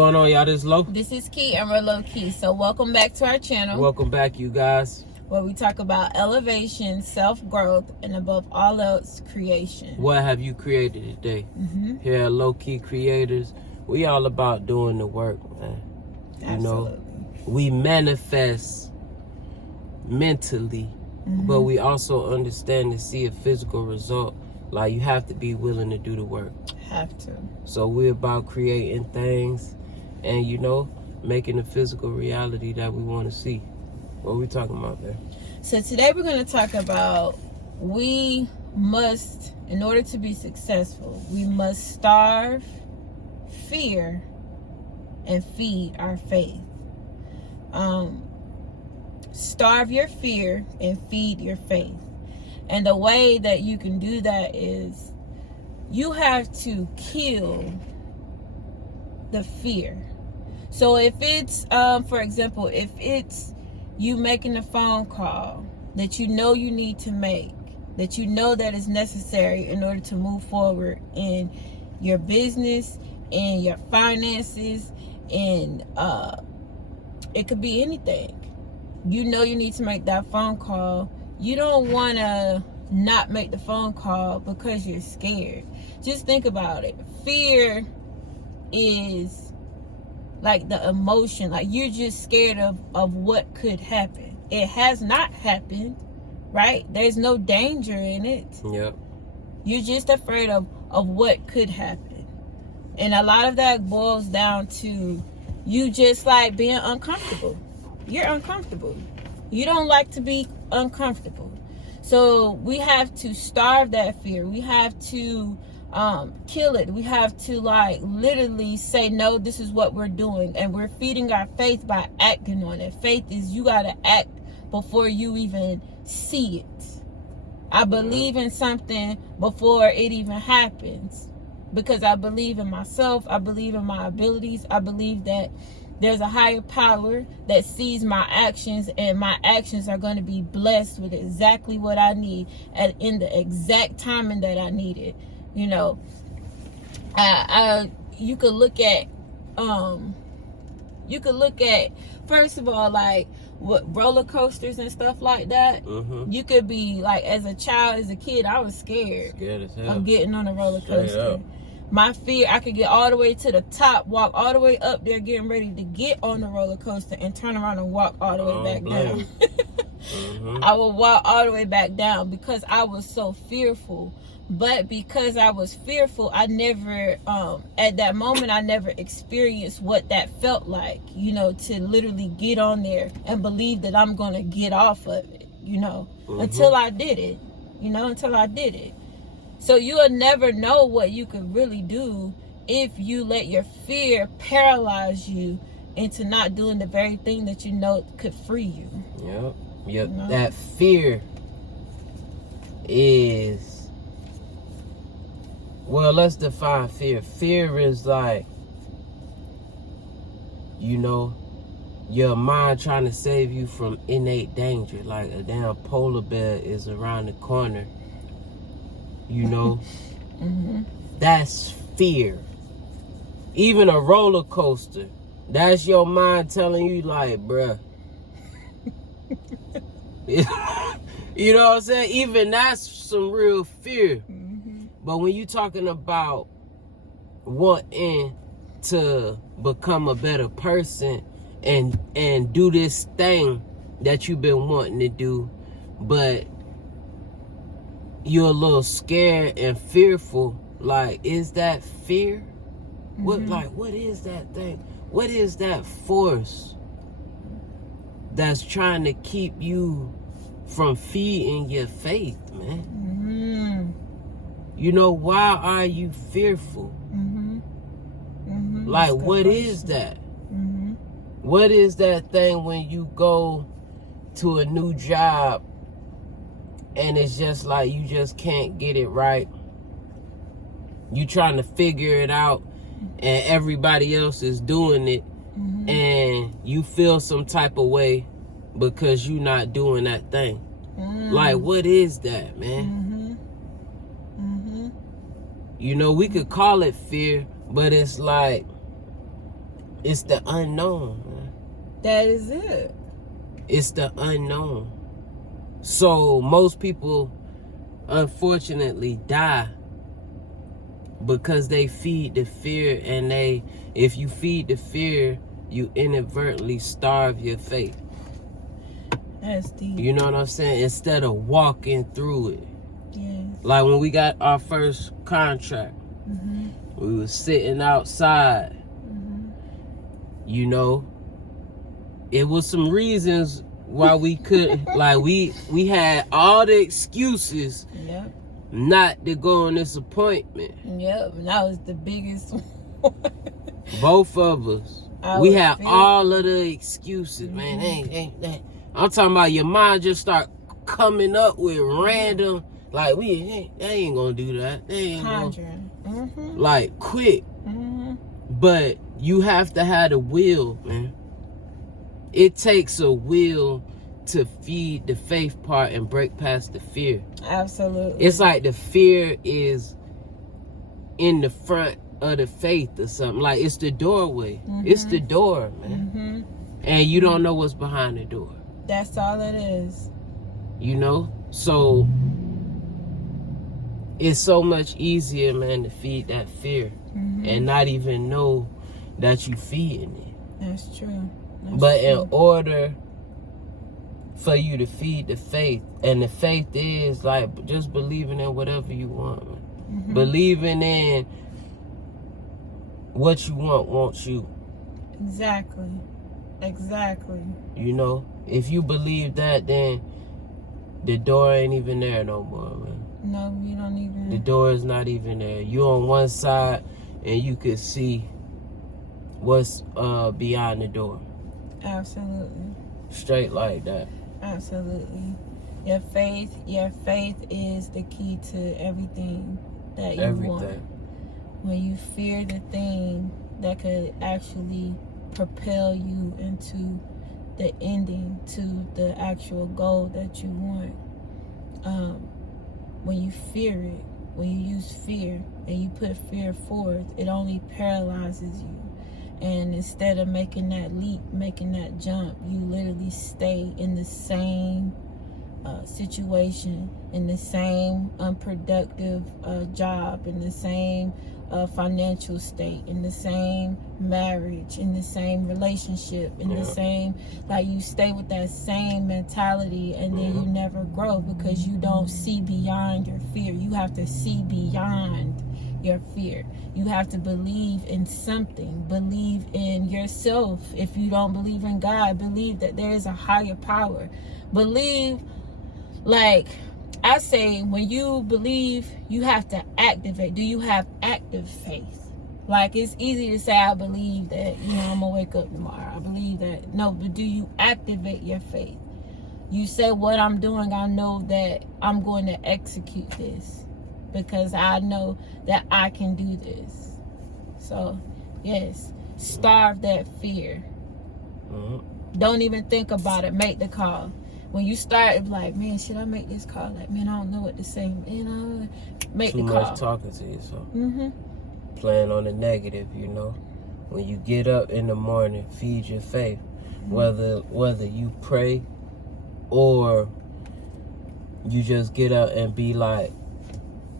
What's going on, y'all? This is Low. This is Key and we're Low Key. So welcome back to our channel. Welcome back, you guys. Where we talk about elevation, self-growth, and above all else, creation. What have you created today? Here at Low Key Creators, we all about doing the work, man. Absolutely. You know, we manifest mentally, but we also understand to see a physical result. Like, you have to be willing to do the work. Have to. So we're about creating things and, you know, making the physical reality that we want to see. What are we talking about, man? So today we're going to talk about we must, in order to be successful, we must starve fear and feed our faith. Starve your fear and feed your faith. And the way that you can do that is you have to kill the fear. So if it's, for example, if it's you making a phone call that you know you need to make, that you know that is necessary in order to move forward in your business, in your finances, and it could be anything. You know you need to make that phone call. You don't want to not make the phone call because you're scared. Just think about it. Fear is like the emotion. Like, you're just scared of what could happen. It has not happened, right? There's no danger in it. Yep. You're just afraid of what could happen. And a lot of that boils down to you just like being uncomfortable. You're uncomfortable. You don't like to be uncomfortable. So we have to starve that fear. We have to kill it. We have to like literally say, no, this is what we're doing. And we're feeding our faith by acting on it. Faith is you got to act before you even see it. I believe in something before it even happens, because I believe in myself. I believe in my abilities. I believe that there's a higher power that sees my actions, and my actions are going to be blessed with exactly what I need in the exact timing that I need it. You know, you could look at, first of all, like what roller coasters and stuff like that. You could be like, as a child, as a kid, I was scared as hell of getting on a roller coaster. My fear, I could get all the way to the top, walk all the way up there, getting ready to get on the roller coaster, and turn around and walk all the way back down. I would walk all the way back down because I was so fearful. But because I was fearful, I never, at that moment, I never experienced what that felt like, you know, to literally get on there and believe that I'm going to get off of it, you know, until I did it, until I did it. So you'll never know what you could really do if you let your fear paralyze you into not doing the very thing that you know could free you. Yep. You know? That fear is, well, let's define fear. Fear is like, you know, your mind trying to save you from innate danger. Like a damn polar bear is around the corner. You know, that's fear. Even a roller coaster, that's your mind telling you, like, bruh. You know what I'm saying? Even that's some real fear. But when you talking about wanting to become a better person and do this thing that you've been wanting to do, but you're a little scared and fearful, like, is that fear? What is that thing? What is that force that's trying to keep you from feeding your faith, man? You know, why are you fearful? Like, what is that? What is that thing when you go to a new job and it's just like you just can't get it right? You trying to figure it out and everybody else is doing it, and you feel some type of way because you not doing that thing. Like, what is that, man? You know, we could call it fear, but it's like It's the unknown, man. That is it. It's the unknown. So most people, unfortunately, die because they feed the fear, and if you feed the fear, you inadvertently starve your faith. That's deep. You know what I'm saying? Instead of walking through it. Yes. Like when we got our first contract, we was sitting outside. You know, it was some reasons why we couldn't. Like we had all the excuses. Yep. Not to go on this appointment. Yep. And that was the biggest one. Both of us. We had all of the excuses, man. I'm talking about your mind just start coming up with random, like they ain't gonna do that. They ain't conjuring. Like quick. But you have to have the will, man. It takes a will to feed the faith part and break past the fear. Absolutely. It's like the fear is in the front of the faith or something. Like it's the doorway. It's the door, man. And you don't know what's behind the door. That's all it is. You know? So it's so much easier, man, to feed that fear and not even know that you feeding it. That's true. But in order for you to feed the faith, and the faith is like just believing in whatever you want, man. Believing in what you wants you. Exactly. You know, if you believe that, then the door ain't even there no more, man. No, you don't even. The door is not even there. You on one side, and you could see what's beyond the door. Absolutely. Straight like that. Absolutely. Your faith is the key to everything that you want. When you fear the thing that could actually propel you into the ending, to the actual goal that you want. When you fear it, when you use fear and you put fear forth, it only paralyzes you. And instead of making that leap, making that jump, you literally stay in the same situation, in the same unproductive job, in the same financial state, in the same marriage, in the same relationship, in the same, like you stay with that same mentality, and then you never grow because you don't see beyond your fear. You have to see beyond your fear. You have to believe in something. Believe in yourself. If you don't believe in God, believe that there is a higher power. Believe, like I say, when you believe, you have to activate. Do you have active faith? Like, it's easy to say, I believe that, I'm going to wake up tomorrow. I believe that. No, but do you activate your faith? You say, what I'm doing, I know that I'm going to execute this because I know that I can do this. So, yes, starve that fear. Don't even think about it. Make the call. When you start, like, man, should I make this call? Like, man, I don't know what to say. Make the call. Too much talking to yourself. Playing on the negative, When you get up in the morning, feed your faith. Whether you pray or you just get up and be like,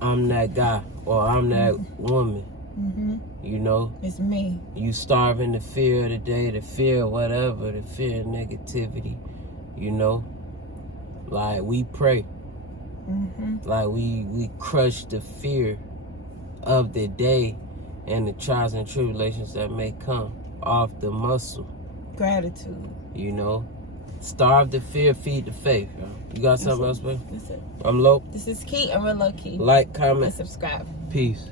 I'm that guy or I'm that woman. It's me. You starving the fear of the day, the fear of whatever, the fear of negativity, Like, we pray. Like, we crush the fear of the day and the trials and tribulations that may come off the muscle. Gratitude. Starve the fear, feed the faith. You got something else, babe? That's it. I'm low. This is Key. I'm real low key. Like, comment, and subscribe. Peace.